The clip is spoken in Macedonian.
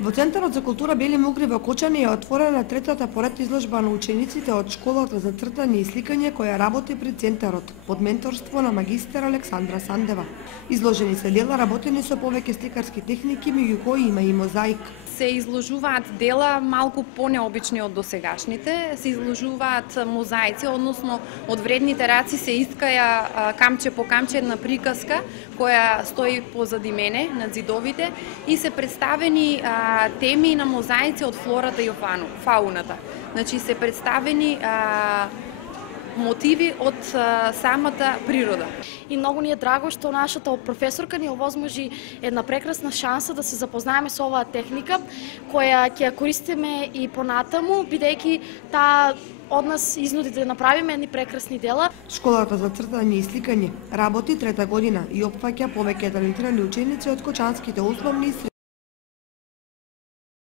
Во Центарот за култура Бели Мугри во Кочани е отворена третата поред изложба на учениците од школата за цртање и сликање која работи при Центарот под менторство на магистер Александра Сандева. Изложени се дела работени со повеќе сликарски техники, меѓу кои има и мозаик. Се изложуваат дела малку понеобични од досегашните, се изложуваат мозаици, односно од вредните раци се искаја камче по камче една приказка која стои позади мене на зидовите и се представени теми на мозаици од флората и фауната. Значи се представени мотиви од самата природа. И многу ни е драго што нашата професорка ни овозможи една прекрасна шанса да се запознаеме со оваа техника, која ќе ја користиме и понатаму, бидејќи таа од нас изнуди да направиме едни прекрасни дела. Школата за цртање и сликање работи трета година и опфаќа повеќе талентирани ученици од кочанските основни и